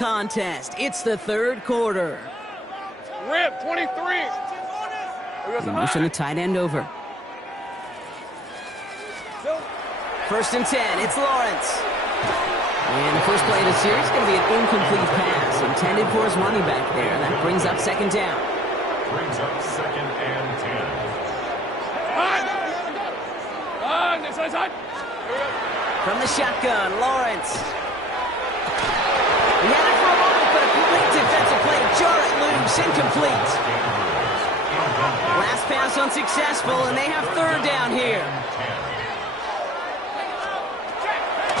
Contest. It's the third quarter. Rip, 23. Motion the tight end over. First and 10. It's Lawrence. And the first play of the series is going to be an incomplete pass intended for his running back there. That brings up second down. Brings up second and 10. From the shotgun, Lawrence. He had it for a moment, but a great defensive play to jar it loose, incomplete. Last pass unsuccessful, and they have third down here.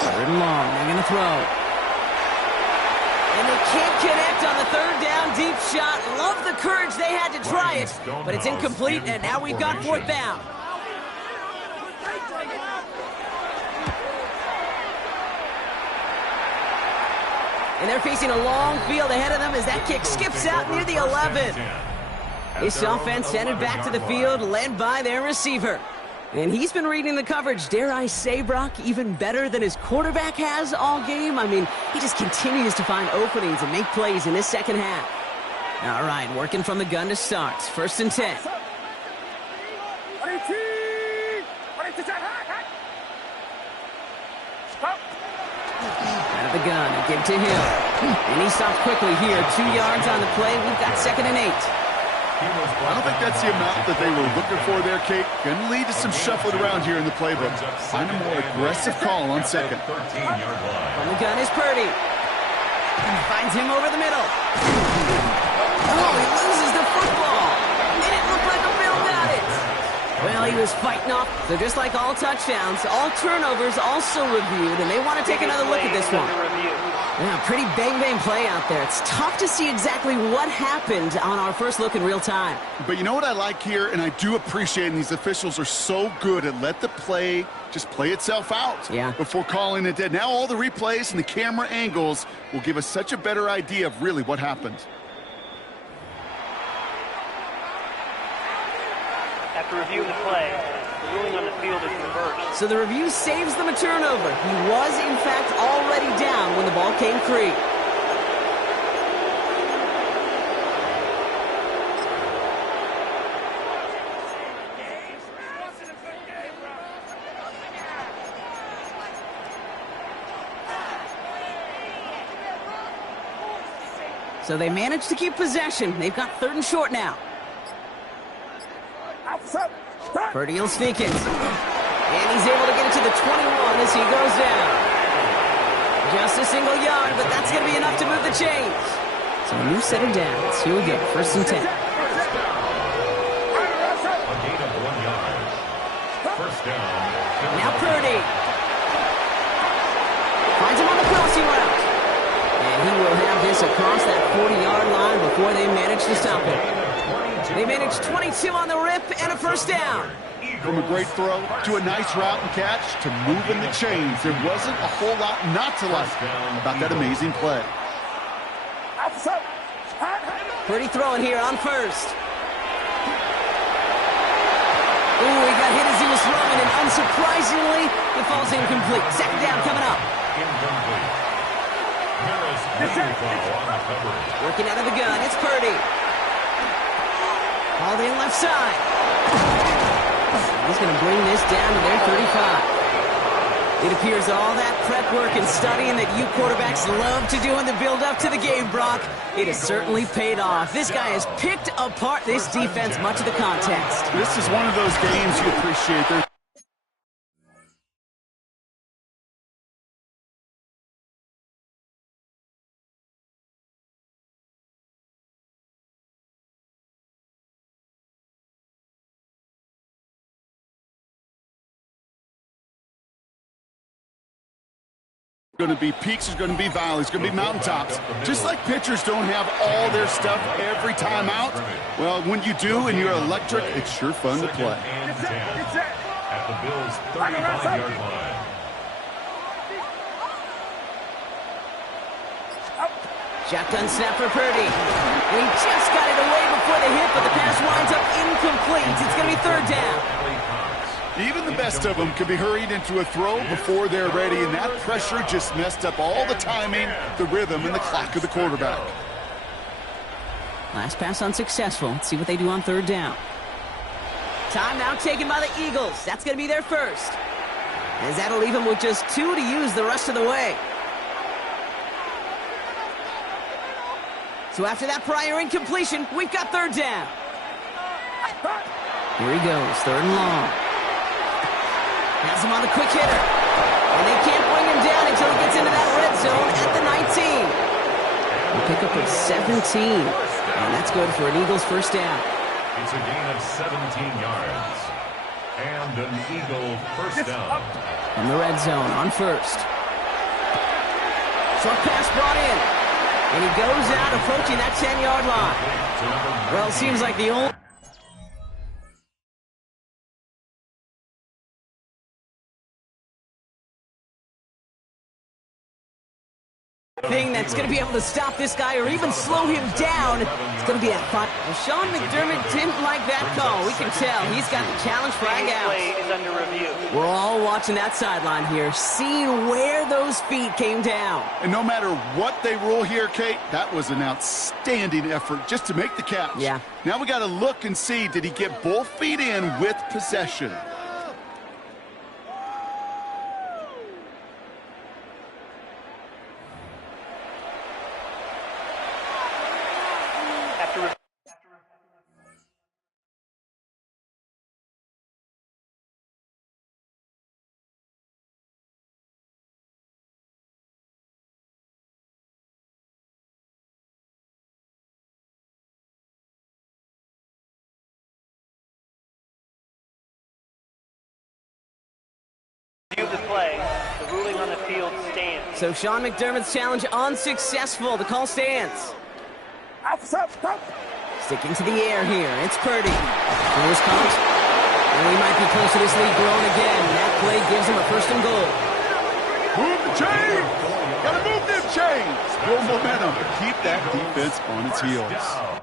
Third and long, they're going to throw. And they can't connect on the third down deep shot. Love the courage they had to try it, but it's incomplete, and now we've got fourth down. And they're facing a long field ahead of them as that kick skips out near the 11. This offense sent it back to the field, led by their receiver. And he's been reading the coverage, dare I say, Brock, even better than his quarterback has all game. I mean, he just continues to find openings and make plays in this second half. All right, working from the gun to start. First and 10. Out of the gun, and give to him. And he stops quickly here. 2 yards on the play. We've got second and 8. I don't think that's the amount that they were looking for there, Kate. Going to lead to some shuffling around here in the playbook. Find a more aggressive call on second. From the gun is Purdy. Finds him over the middle. Oh, he loses the football. And it looked like a Bill got it. Well, he was fighting off. So just like all touchdowns, all turnovers also reviewed, and they want to take another look at this one. Yeah, pretty bang-bang play out there. It's tough to see exactly what happened on our first look in real time. But you know what I like here, and I do appreciate, and these officials are so good at let the play just play itself out before calling it dead. Now all the replays and the camera angles will give us such a better idea of really what happened. After reviewing the play, the ruling on the field is reversed. So the review saves them a turnover. He was, in fact, already down when the ball came free. So they managed to keep possession. They've got third and short now. Purdy will sneak it. And he's able to get it to the 21 as he goes down. Just a single yard, but that's going to be enough to move the chains. So a new set of downs. Here we go, first and 10. A gain of 1 yard. First down. Now Purdy. Finds him on the crossing route. And he will have this across that 40-yard line before they manage to stop him. They managed 22 on the rip and a first down. From a great throw to a nice route and catch to moving the chains. There wasn't a whole lot not to like about that amazing play. Purdy throwing here on first. Ooh, he got hit as he was throwing, and unsurprisingly, it falls incomplete. Second down coming up. Incomplete. Harris Meanwhile on the coverage. Working out of the gun, it's Purdy. All in left side. He's going to bring this down to their 35. It appears all that prep work and studying that you quarterbacks love to do in the build-up to the game, Brock, it has certainly paid off. This guy has picked apart this defense much of the contest. This is one of those games you appreciate. There's going to be peaks, there's going to be valleys, going to be mountaintops. Just like pitchers don't have all their stuff every time out, well, when you do and you're electric, it's sure fun to play. At the Bills' 35-yard line. Shotgun snap for Purdy. And he just got it away before the hit, but the pass winds up incomplete. It's going to be third down. Even the best of them can be hurried into a throw before they're ready, and that pressure just messed up all the timing, the rhythm, and the clock of the quarterback. Last pass unsuccessful. Let's see what they do on third down. Timeout taken by the Eagles. That's going to be their first. As that'll leave them with just 2 to use the rest of the way. So after that prior incompletion, we've got third down. Here he goes, third and long. Has him on the quick hitter. And they can't bring him down until he gets into that red zone at the 19. A pickup of 17. And that's good for an Eagles first down. It's a gain of 17 yards. And an Eagle first down. From the red zone on first. Short pass brought in. And he goes out approaching that 10-yard line. Well, it seems like the only thing that's going to be able to stop this guy or even slow him down, it's going to be that fun. Well, Sean McDermott didn't like that call. We can tell he's got the challenge flag out. Play is under review. We're all watching that sideline here, seeing where those feet came down. And no matter what they rule here, Kate, that was an outstanding effort just to make the catch. Yeah. Now we got to look and see, did he get both feet in with possession? Review the play. The ruling on the field stands. So Sean McDermott's challenge unsuccessful. The call stands. Sticking to the air here. It's Purdy. Throws comes. And we might be close to this lead growing again. That play gives him a first and goal. Move the chains! Gotta move them chains! Build momentum. Keep that defense on its heels.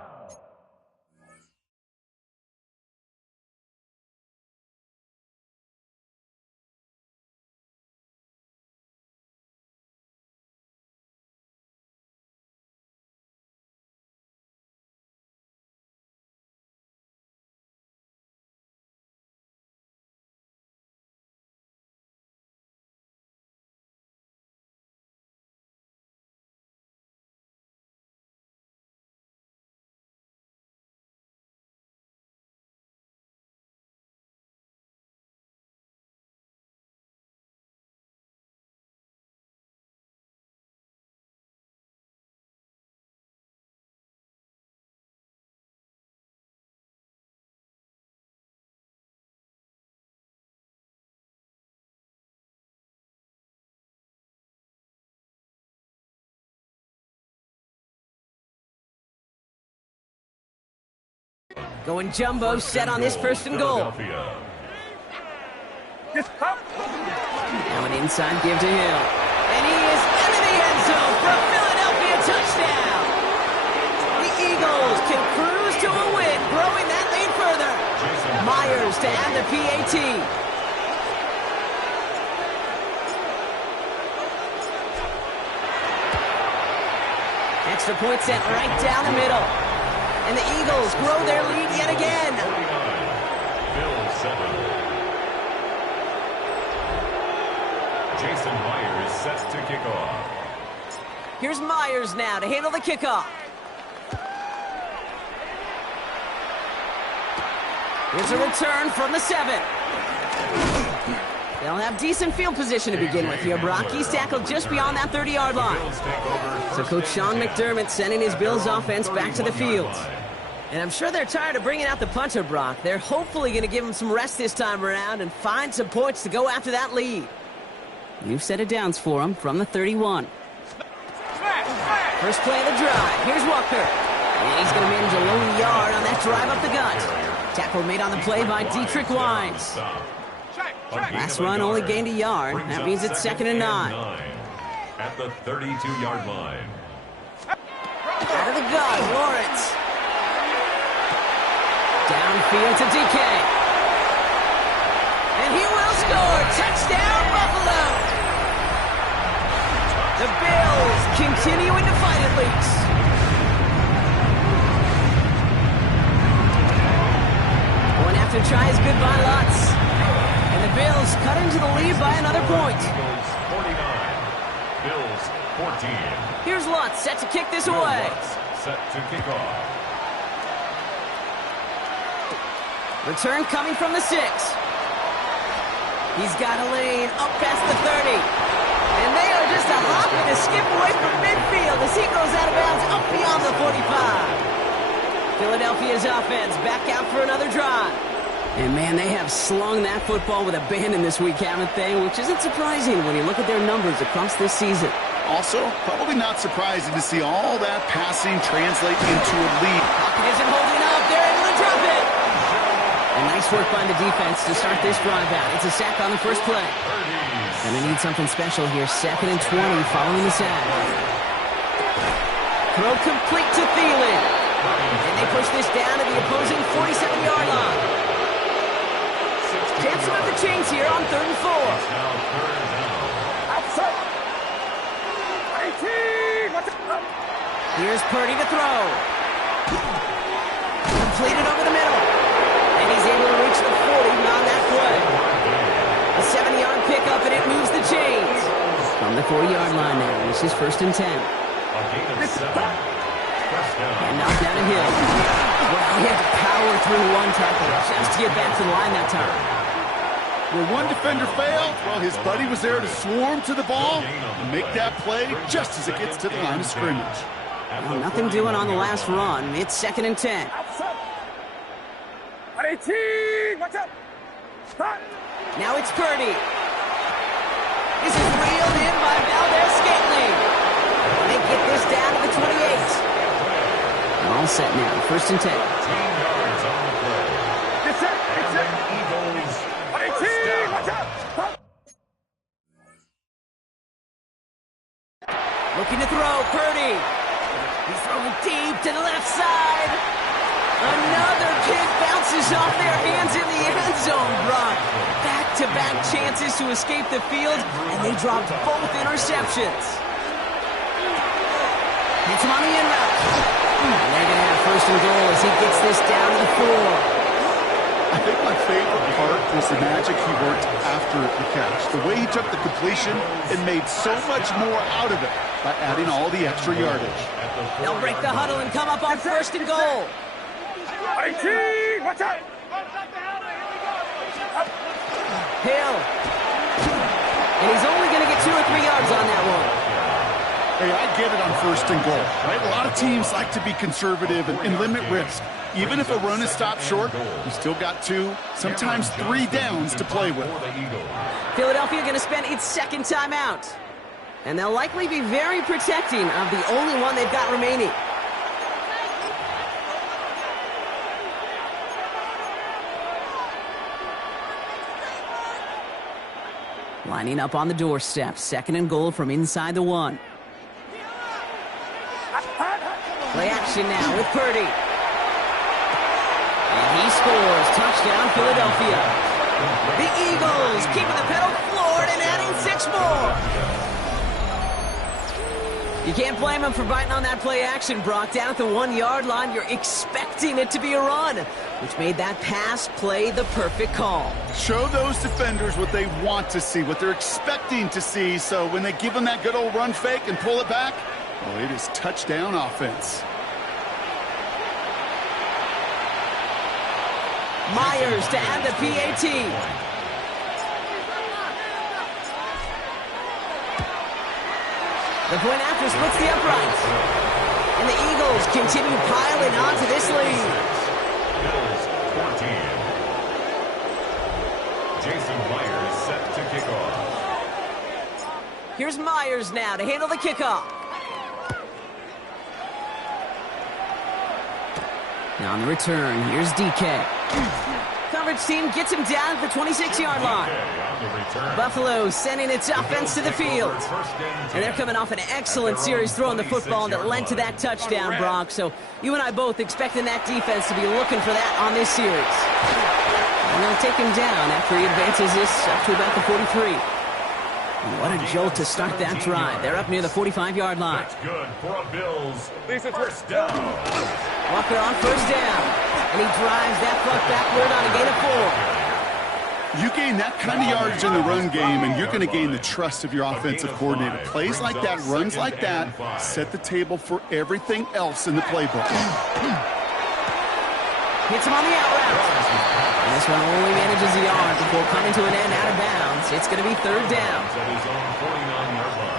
Going jumbo set on this first and goal. Now an inside give to Hill. And he is into the end zone for a Philadelphia touchdown. The Eagles can cruise to a win, growing that lead further. Myers to add the PAT. Extra point set right down the middle. And the Eagles grow their lead yet again. Bill 7. Jason Myers sets to kick off. Here's Myers now to handle the kickoff. Here's a return from the 7. They'll have decent field position to begin with here. Brock, he's tackled just beyond that 30-yard line. So Coach Sean McDermott sending his Bills offense back to the field. And I'm sure they're tired of bringing out the punter, Brock. They're hopefully going to give him some rest this time around and find some points to go after that lead. New set of downs for him from the 31. First play of the drive. Here's Walker. And he's going to manage a lone yard on that drive up the gut. Tackle made on the play by Dietrich Wines. Last run only gained a yard. That means it's 2nd and 9. At the 32-yard line. Out of the gun, Lawrence. Downfield to DK. Touchdown, Buffalo! The Bills continuing to fight at least. One after tries goodbye lots. And the Bills cut into the lead by another point. Eagles 49, Bills 14. Here's Lutz set to kick this away. Set to kick off. Return coming from the 6. He's got a lane up past the 30. And they are just a hop and a skip away from midfield as he goes out of bounds up beyond the 45. Philadelphia's offense back out for another drive. And, man, they have slung that football with abandon this week, haven't they? Which isn't surprising when you look at their numbers across this season. Also, probably not surprising to see all that passing translate into a lead. Pocket isn't holding up. They're able to drop it. And nice work by the defense to start this drive out. It's a sack on the first play. And they need something special here. 2nd and 20 following the sack. Throw complete to Thielen. And they push this down to the opposing 47-yard line. Chance to move the chains here on 3rd and 4. Here's Purdy to throw. Completed over the middle. And he's able to reach the 40 on that play. A 70-yard pickup, and it moves the chains. From the 40-yard line now, this is 1st and 10. And knocked down a hill. Well, he had to power through one tackle just to get back to the line that time. Where one defender failed, well, his buddy was there to swarm to the ball and make that play just as it gets to the line of scrimmage. Well, nothing doing on the last run. It's 2nd and 10. Now it's Purdy. This is reeled in by Valdez-Scantling. And they get this down to the 28. All set now. 1st and 10. 10 yards on the play. Eagles. Looking to throw, Purdy. He's throwing deep to the left side. Another kick bounces off their hands in the end zone, Brock. Back-to-back chances to escape the field, and they dropped both interceptions. Hits him on the in route. And they're going to have 1st and goal as he gets this down to the 4. I think my favorite part was the magic he worked after the catch. The way he took the completion and made so much more out of it by adding all the extra yardage. They'll break the huddle and come up on 1st and goal. Hill. And he's only going to get 2 or 3 yards on that one. Hey, I get it on 1st and goal, right? A lot of teams like to be conservative and limit risk. Even if a run is stopped short, you still got 2, sometimes 3 downs to play with. Philadelphia going to spend its 2nd timeout. And they'll likely be very protecting of the only one they've got remaining. Lining up on the doorstep. 2nd and goal from inside the 1. Play action now with Purdy. And he scores. Touchdown, Philadelphia. The Eagles keeping the pedal floored and adding 6 more. You can't blame him for biting on that play action, Brock. Down at the 1-yard line, you're expecting it to be a run, which made that pass play the perfect call. Show those defenders what they want to see, what they're expecting to see, so when they give them that good old run fake and pull it back, well, it is touchdown offense. Myers to add the PAT. The point after splits the uprights. And the Eagles continue piling onto this lead. Bills 14. Jason Myers set to kick off. Here's Myers now to handle the kickoff. Now on the return, here's DK. Coverage team gets him down at the 26-yard line. Buffalo sending its offense to the field. And they're coming off an excellent series throwing the football that led to that touchdown, Brock. So you and I both expecting that defense to be looking for that on this series. And they'll take him down after he advances this up to about the 43. What a jolt to start that drive. They're up near the 45-yard line. That's good for a Bills first down. Walker on first down. And he drives that puck backward on a gain of 4. You gain that kind of yardage in the run game, and you're going to gain the trust of your offensive coordinator. Plays like that, runs like that, set the table for everything else in the playbook. Hits him on the out route. And this one only manages a yard before coming to an end out of bounds. It's going to be third down. At his own 49-yard line.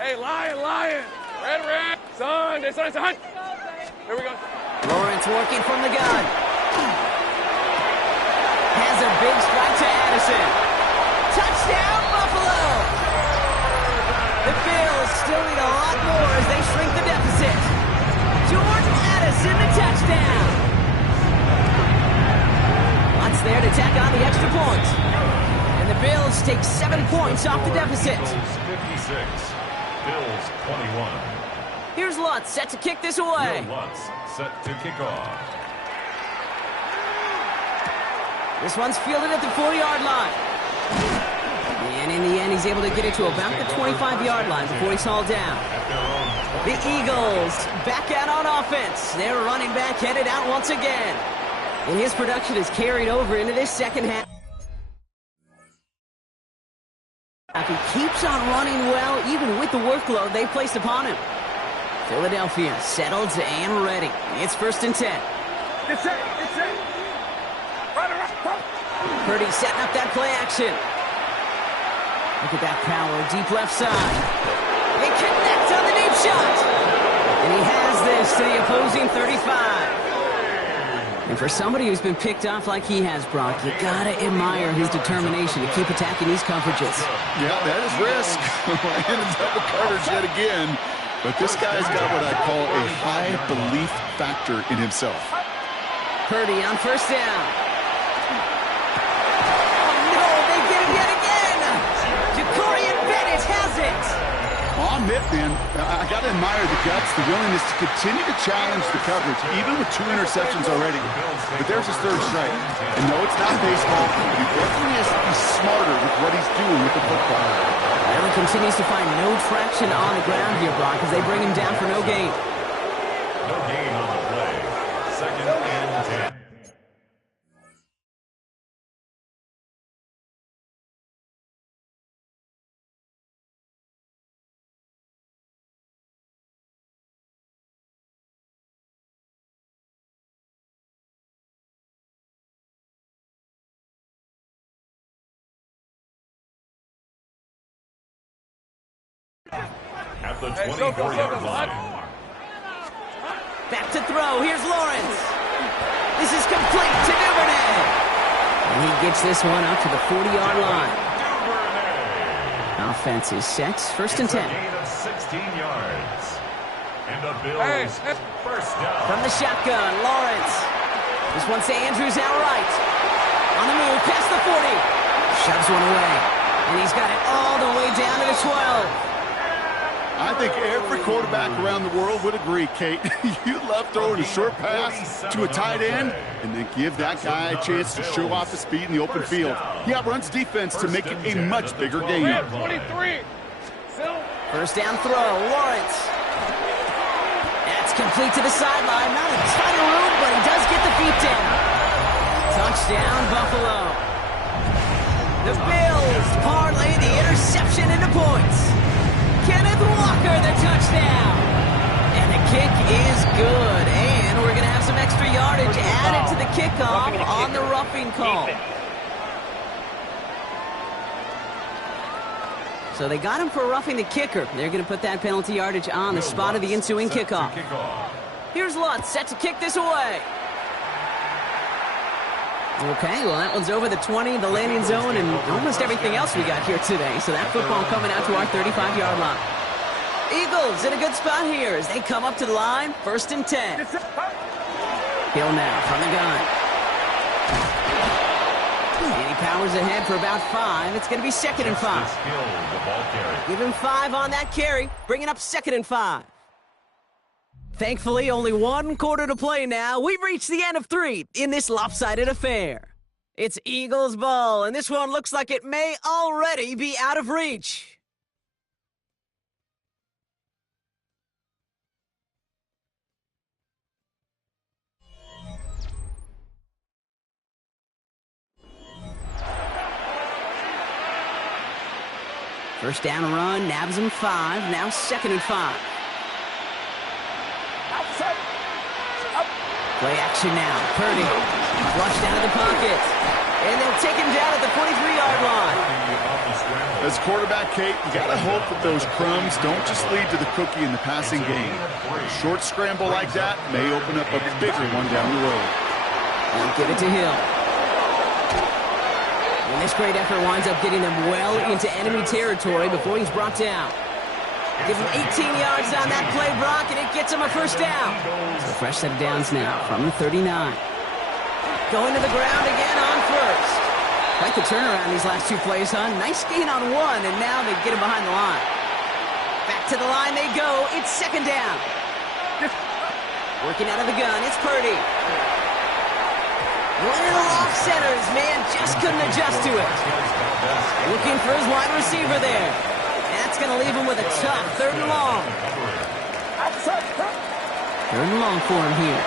Hey, Lion. Red. Son. Here we go. Lawrence working from the gun. Has a big strike to Addison. Touchdown, Buffalo! The Bills still need a lot more as they shrink the deficit. Jordan Addison, the touchdown. Lots there to tack on the extra point. And the Bills take 7 points off the deficit. 56. Bills 21. Here's Lutz set to kick this away. Lutz set to kick off. This one's fielded at the 4-yard line. And in the end, he's able to get it to about the 25-yard line before he's hauled down. The Eagles back out on offense. Their running back headed out once again. And his production is carried over into this second half. He keeps on running well, even with the workload they placed upon him. Philadelphia settled and ready. It's 1st and 10. It's it. Purdy setting up that play action. Look at that power, deep left side. He connects on the deep shot. And he has this to the opposing 35. And for somebody who's been picked off like he has, Brock, you gotta admire his determination to keep attacking these coverages. Yeah, that is risk. In a double coverage yet again. But this guy's got what I call a high belief factor in himself. Purdy on first down. Oh, no, they get him yet again. Jacorian Bennett has it. I'll admit, man, I got to admire the guts, the willingness to continue to challenge the coverage, even with 2 interceptions already. But there's his 3rd strike. And no, it's not baseball. He definitely has to be smarter with what he's doing with the football. Allen continues to find no traction on the ground here, Brock, as they bring him down for no gain. No gain on the play. 2nd and 10. At the 24-yard line. Back to throw. Here's Lawrence. This is complete to Duvernay. And he gets this one up to the 40-yard line. Offense is set. 1st and 10. A gain of 16 yards. And the Bills first down. From the shotgun, Lawrence. This one's to Andrews outright. On the move, past the 40. Shoves one away. And he's got it all the way down to the 12. I think every quarterback around the world would agree, Kate. You love throwing a short pass to a tight end and then give that guy a chance to show off his speed in the open field. He outruns defense to make it a much bigger game. 23. First down throw, Lawrence. That's complete to the sideline. Not a ton of room, but he does get the feet down. Touchdown, Buffalo. The Bills parlay the interception into points. Kenneth Walker, the touchdown. And the kick is good. And we're going to have some extra yardage added to the kickoff on the roughing call. So they got him for roughing the kicker. They're going to put that penalty yardage on the spot of the ensuing kickoff. Here's Lutz, set to kick this away. Okay, well, that one's over the 20, the landing zone, and almost everything else we got here today. So that football coming out to our 35-yard line. Eagles in a good spot here as they come up to the line, 1st and 10. Hill now from the gun. And he powers ahead for about 5. It's going to be 2nd and 5. Give him 5 on that carry, bringing up 2nd and 5. Thankfully, only 1 quarter to play now. We've reached the end of 3 in this lopsided affair. It's Eagles ball, and this one looks like it may already be out of reach. First down run, nabs him 5, now 2nd and 5. Play action now. Purdy flushed out of the pocket. And they'll take him down at the 43-yard line. As quarterback, Kate, you got to hope that those crumbs don't just lead to the cookie in the passing game. A short scramble like that may open up a bigger one down the road. They'll give it to Hill. And this great effort winds up getting them well into enemy territory before he's brought down. Give him 18 yards on that play, Brock, and it gets him a first down. So fresh set of downs now from the 39. Going to the ground again on first. Quite the turnaround these last 2 plays, huh? Nice gain on 1, and now they get him behind the line. Back to the line they go. It's 2nd down. Working out of the gun, it's Purdy. Little off centers, man, just couldn't adjust to it. Looking for his wide receiver there. That's going to leave him with a tough 3rd and long. 3rd and long for him here.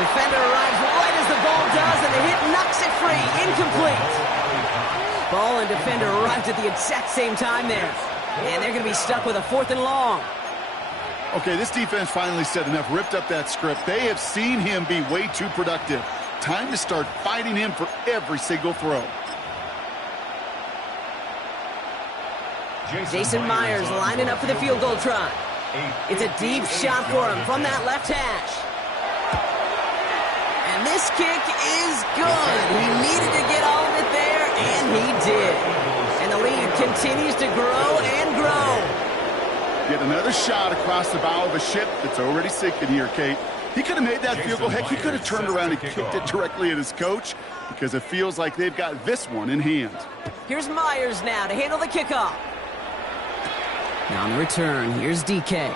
Defender arrives right as the ball does, and the hit knocks it free. Incomplete. Ball and defender arrived at the exact same time there. And they're going to be stuck with a 4th and long. Okay, this defense finally said enough, ripped up that script. They have seen him be way too productive. Time to start fighting him for every single throw. Jason Myers lining up for the field goal try. It's a deep shot for him from that left hash. And this kick is good. He needed to get all of it there, and he did. And the lead continues to grow and grow. Get another shot across the bow of a ship that's already sinking here, Kate. He could have made that field goal. Heck, he could have turned around and kicked it directly at his coach because it feels like they've got this one in hand. Here's Myers now to handle the kickoff. Now on the return, here's DK.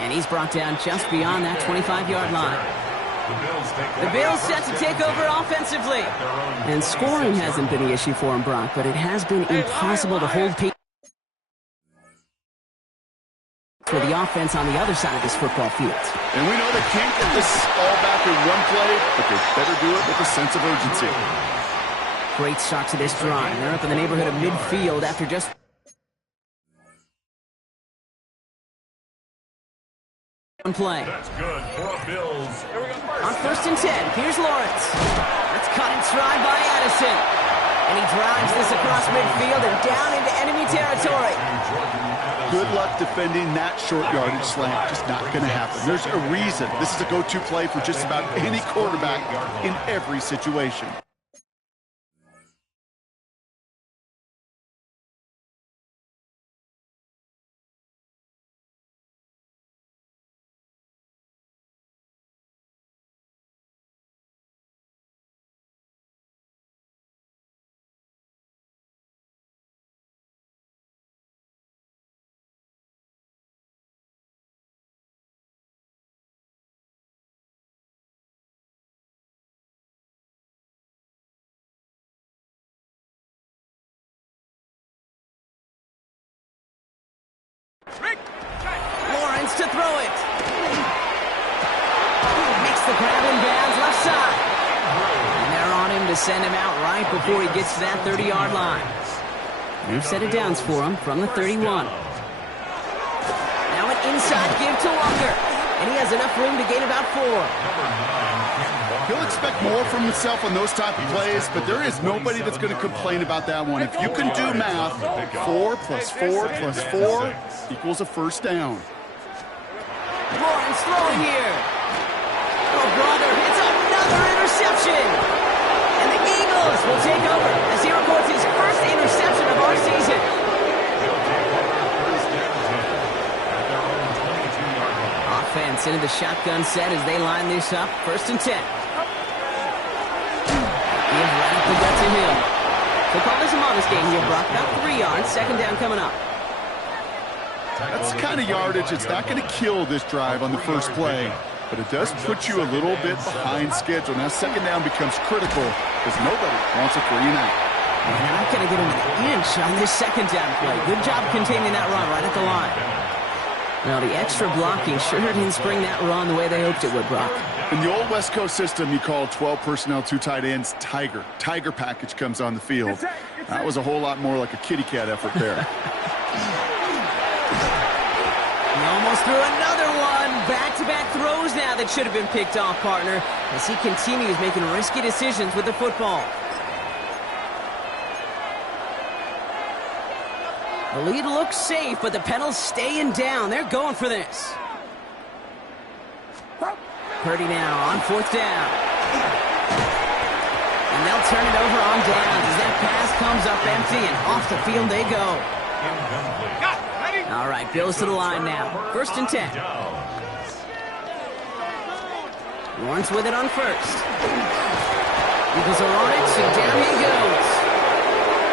And he's brought down just beyond that 25-yard line. The Bills set to take over offensively. And scoring hasn't been the issue for him, Brock, but it has been impossible to hold people for the offense on the other side of this football field. And we know they can't get this all back in one play, but they better do it with a sense of urgency. Great start to this drive. They're up in the neighborhood of midfield after just one play. That's good for Bills. On 1st and 10, here's Lawrence. That's caught in stride by Addison. And he drives this across midfield and down into enemy territory. Good luck defending that short yardage slant. Just not going to happen. There's a reason. This is a go-to play for just about any quarterback in every situation. Lawrence to throw it. Makes the grab in bounds left side. And they're on him to send him out right before he gets to that 30-yard line. New set of downs for him from the 31. Now an inside give to Walker. And he has enough room to gain about 4. He'll expect more from himself on those type of plays, but there is nobody that's going to complain about that one. If you can do math, 4 plus 4 plus 4 equals a first down. Lawrence throwing here. Oh, brother, it's another interception. And the Eagles will take over as he records his first interception of our season. Offense into the shotgun set as they line this up. 1st and 10. Give right up the gut to Hill. So call this a modest game here, Brock. About 3 yards. 2nd down coming up. That's the kind of yardage. It's not going to kill this drive on the first play, but it does put you a little bit behind schedule. Now 2nd down becomes critical because nobody wants a 3 and out. They're not going to get him an inch on this 2nd down play. Good job containing that run right at the line. Now, the extra blocking sure didn't spring that run the way they hoped it would, Brock. In the old West Coast system, you call 12 personnel, 2 tight ends, Tiger. Tiger package comes on the field. That was a whole lot more like a kitty cat effort there. He almost threw another one. Back-to-back throws now that should have been picked off, partner, as he continues making risky decisions with the football. The lead looks safe, but the Penals staying down. They're going for this. Purdy now on 4th down. And they'll turn it over on downs as that pass comes up empty, and off the field they go. All right, Bills to the line now. 1st and 10. Lawrence with it on 1st. Eagles are on it, so down he goes.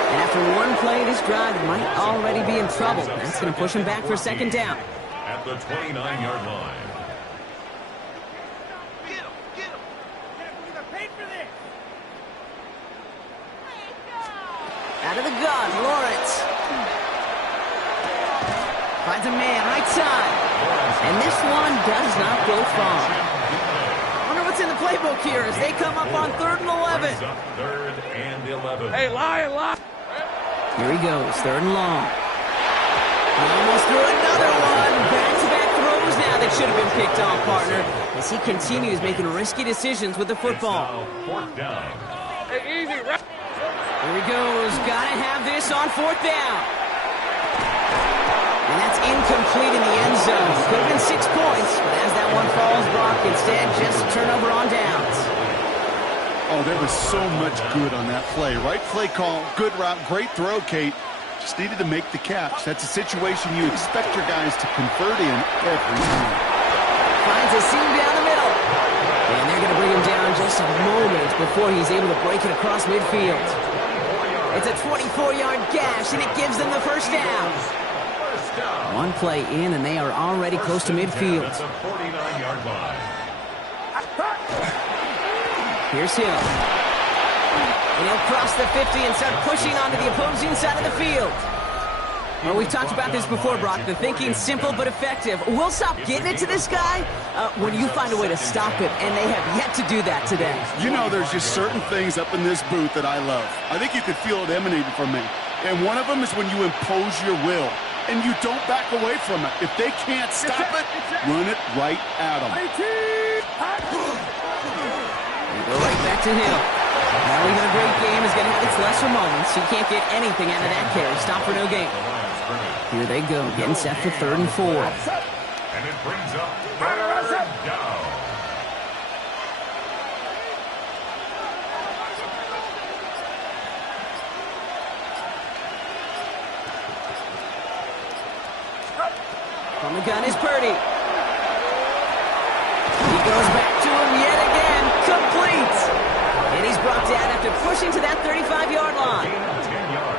And after one play, this drive might already be in trouble. That's going to push him back for 2nd down. At the 29-yard line. Out of the gun, Lawrence. Finds a man, right side. And this one does not go far. I wonder what's in the playbook here as they come up on 3rd and 11. 3rd and 11. Hey, lie. Here he goes, 3rd and long. He almost threw another one. Back-to-back throws now that should have been picked off, partner, as he continues making risky decisions with the football. 4th down. Hey, easy. Here he goes. Gotta have this on 4th down. And that's incomplete in the end zone. Could have been 6 points, but as that one falls, Brock, instead just a turnover on downs. Oh, there was so much good on that play. Right play call, good route, great throw, Kate. Just needed to make the catch. That's a situation you expect your guys to convert in every time. Finds a seam down the middle. And they're going to bring him down just a moment before he's able to break it across midfield. It's a 24-yard gash, and it gives them the 1st down. One play in, and they are already close to midfield. At the 49-yard line. Here's Hill. And he'll cross the 50 and start pushing onto the opposing side of the field. Well, we've talked about this before, Brock. The thinking's simple but effective. We'll stop getting it to this guy when you find a way to stop it, and they have yet to do that today. You know, there's just certain things up in this booth that I love. I think you could feel it emanating from me. And one of them is when you impose your will, and you don't back away from it. If they can't stop it, run it right at them. Go right back to Hill. Now even a great game is going to have its lesser moments. He can't get anything out of that carry. Stop for no gain. Here they go, getting set for 3rd and 4. And it brings up 3rd down. From the gun is Purdy. He goes back to him yet again. Complete. And he's brought down after pushing to that 35-yard line.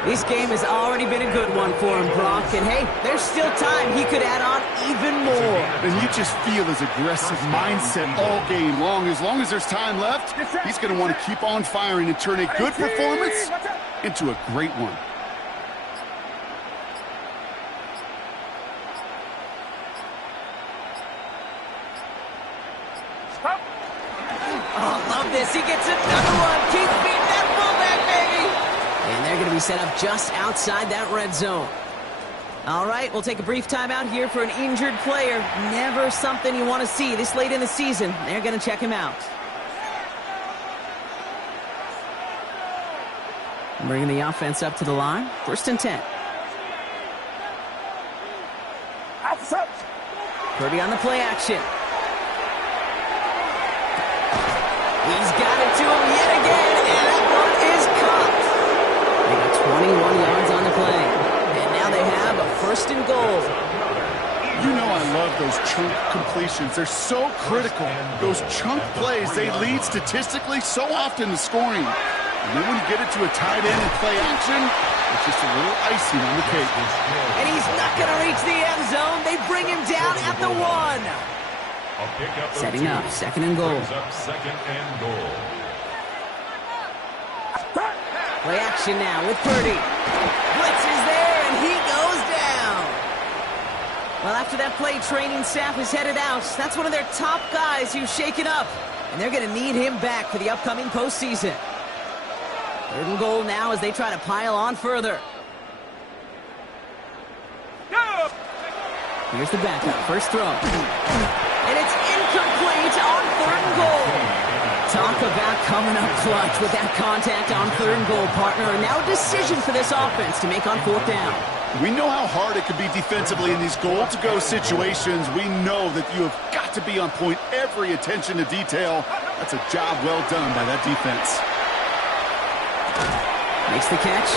This game has already been a good one for him, Brock. And, hey, there's still time he could add on even more. And you just feel his aggressive mindset all game long. As long as there's time left, he's going to want to keep on firing and turn a good performance into a great one. Oh, love this. He gets another one. Keep beating that fullback, baby. And they're going to be set up just outside that red zone. All right, we'll take a brief timeout here for an injured player. Never something you want to see this late in the season. They're going to check him out. Bringing the offense up to the line. 1st and 10. Purdy on the play action. He's got it to him yet again, and that one is caught. They got 21 yards on the play, and now they have a 1st and goal. You know I love those chunk completions. They're so critical. Those chunk plays, they lead statistically so often to scoring. And then when you get it to a tight end and play action, it's just a little icing on the cake. And he's not going to reach the end zone. They bring him down at the 1. Setting up 2nd and goal. Play action now with Purdy. Blitz is there, and he goes down. Well, after that play, training staff is headed out. That's one of their top guys who's shaken up, and they're going to need him back for the upcoming postseason. 3rd and goal now as they try to pile on further. Here's the backup. 1st throw. And it's incomplete on 3rd and goal. Talk about coming up clutch with that contact on 3rd and goal, partner. And now a decision for this offense to make on 4th down. We know how hard it can be defensively in these goal-to-go situations. We know that you have got to be on point, every attention to detail. That's a job well done by that defense. Makes the catch.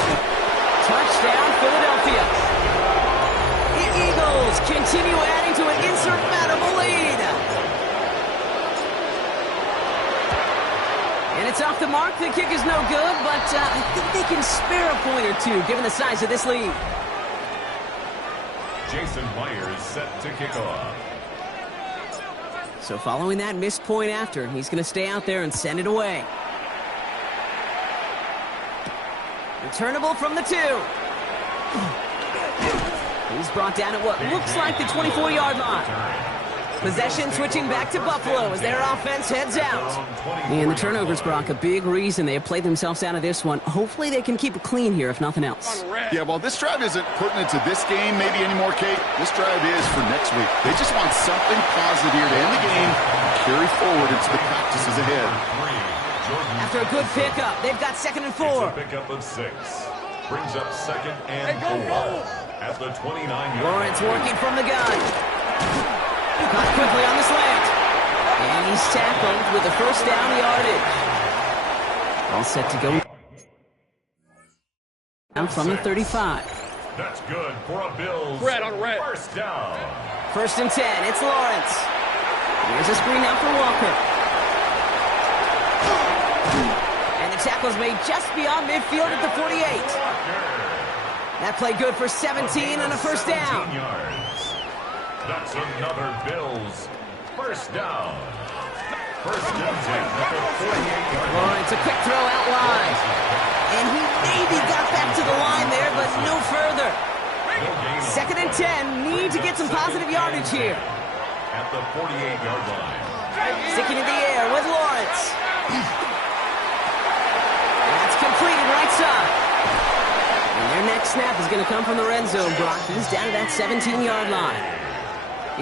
Touchdown, Philadelphia. The Eagles continue adding to an insurmountable lead. And it's off the mark. The kick is no good, but I think they can spare a point or two given the size of this lead. Jason Myers set to kick off. So following that missed point after, he's going to stay out there and send it away. Returnable from the 2. He's brought down at what looks like the 24-yard line. Possession switching back to Buffalo as their offense heads out. And the turnovers, Brock, a big reason they have played themselves out of this one. Hopefully they can keep it clean here, if nothing else. Yeah, well, this drive isn't pertinent to this game maybe anymore, Kate. This drive is for next week. They just want something positive here to end the game and carry forward into the practices ahead. After a good pickup, they've got 2nd and 4. It's a pickup of 6. Brings up 2nd and 4 at the 29-yard. Lawrence working from the gun. Caught quickly on the slant. And he's tackled with the 1st down yardage. All set to go. Down from the 35. That's good for a Bills. Red on red. 1st down. 1st and 10. It's Lawrence. Here's a screen out for Walker. And the tackle's made just beyond midfield at the 48. That play good for 17 and a 1st down. That's another Bills 1st down. 1st and 10 at the 48-yard line. Lawrence, a quick throw out wide. And he maybe got back to the line there, but no further. 2nd and 10. Need to get some positive yardage here. At the 48-yard line. Sticking in the air with Lawrence. That's completed right side. And their next snap is going to come from the red zone, Brock. He's down to that 17-yard line.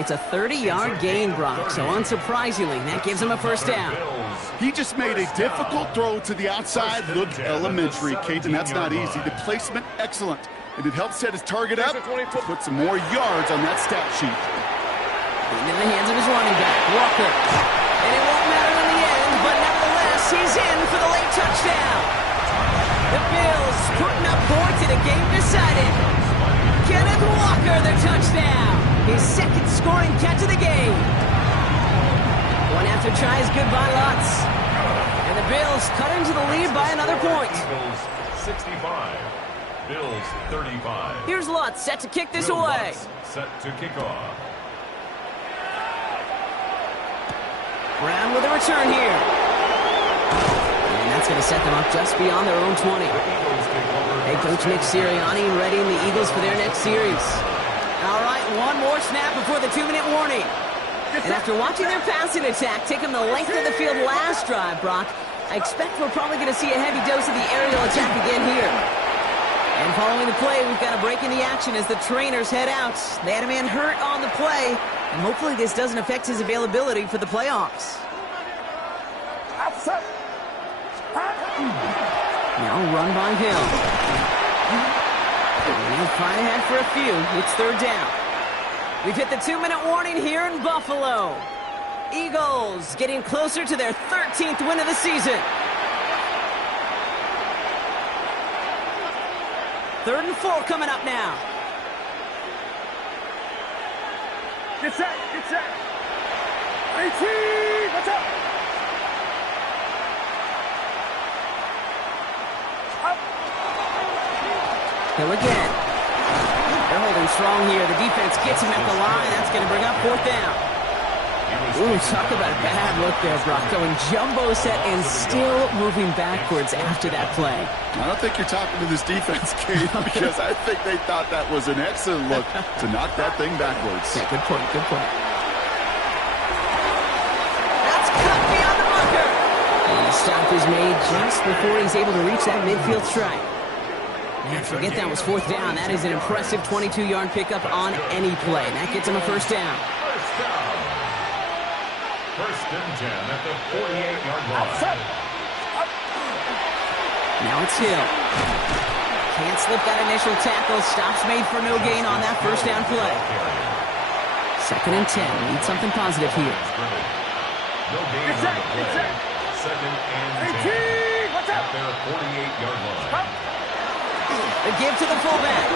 It's a 30-yard gain, Brock, so unsurprisingly, that gives him a 1st down. He just made a difficult throw to the outside. Looked elementary, Kate, and that's not easy. The placement, excellent. And it helped set his target up to put some more yards on that stat sheet. Into the hands of his running back, Walker. And it won't matter in the end, but nevertheless, he's in for the late touchdown. The Bills putting up points in a game decided. Kenneth Walker, the touchdown. His 2nd scoring catch of the game. One after tries goodbye lots. And the Bills cut into the lead by another point. Eagles 65. Bills 35. Here's Lutz set to kick this Will away. Lutz set to kick off. Brown with a return here. And that's going to set them up just beyond their own 20. Head coach Nick Sirianni readying the Eagles for their next series. All right, one more snap before the 2-minute warning. And after watching their passing attack take them the length of the field last drive, Brock, I expect we're probably going to see a heavy dose of the aerial attack again here. And following the play, we've got a break in the action as the trainers head out. They had a man hurt on the play, and hopefully this doesn't affect his availability for the playoffs. Now run by Hill. And he'll fight ahead for a few. It's third down. We've hit the 2-minute warning here in Buffalo. Eagles getting closer to their 13th win of the season. 3rd and 4 coming up now. Get set, get set. 18, what's up? Up. Hill again. They're holding strong here. The defense gets him at the line. That's going to bring up 4th down. Ooh, talk about a bad look there, Brock. Going jumbo set and still moving backwards after that play. I don't think you're talking to this defense, Kate, because I think they thought that was an excellent look to knock that thing backwards. Yeah, good point, good point. That's cut beyond the bunker. And the stop is made just before he's able to reach that midfield strike. Man, forget that was 4th down. That is an impressive 22-yard pickup on any play. And that gets him a first down. First down. 1st and 10 at the 48-yard line. Now it's Hill. Can't slip that initial tackle. Stops made for no gain on that first down play. 2nd and 10. Need something positive here. No gain on the play. 2nd and 10 at their 48-yard line. The give to the fullback.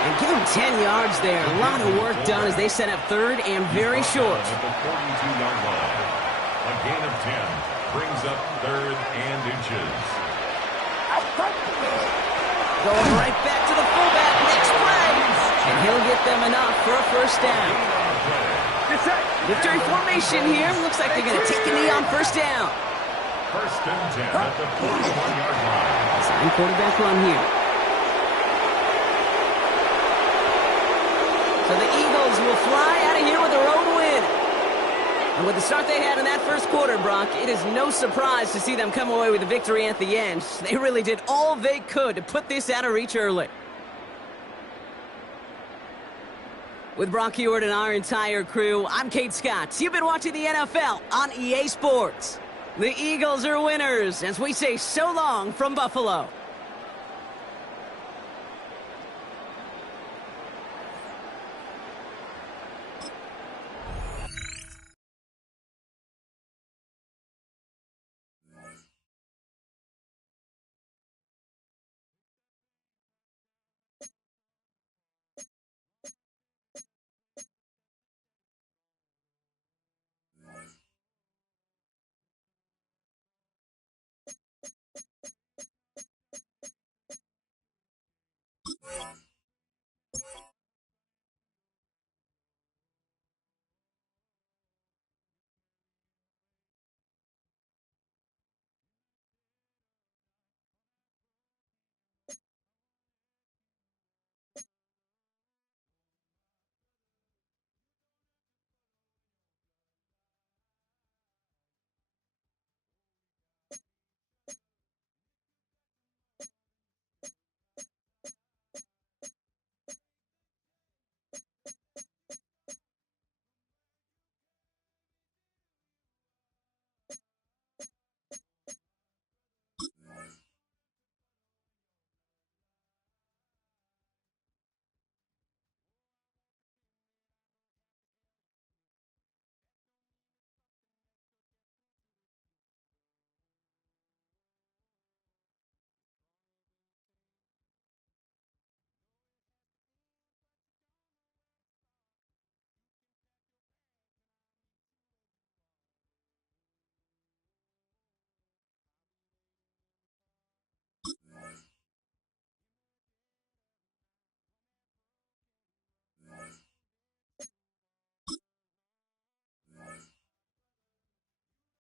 And give him 10 yards there. A lot of work done as they set up 3rd and very short. At the 42-yard line. A gain of 10 brings up 3rd and inches. Going right back to the fullback. Next play. And he'll get them enough for a first down. Victory formation here. Looks like they're going to take a knee on first down. 1st and 10 at the 41-yard line. Sign quarterback run here. So the Eagles will fly out of here with a road win. And with the start they had in that first quarter, Brock, it is no surprise to see them come away with a victory at the end. They really did all they could to put this out of reach early. With Brock Heward and our entire crew, I'm Kate Scott. You've been watching the NFL on EA Sports. The Eagles are winners as we say so long from Buffalo.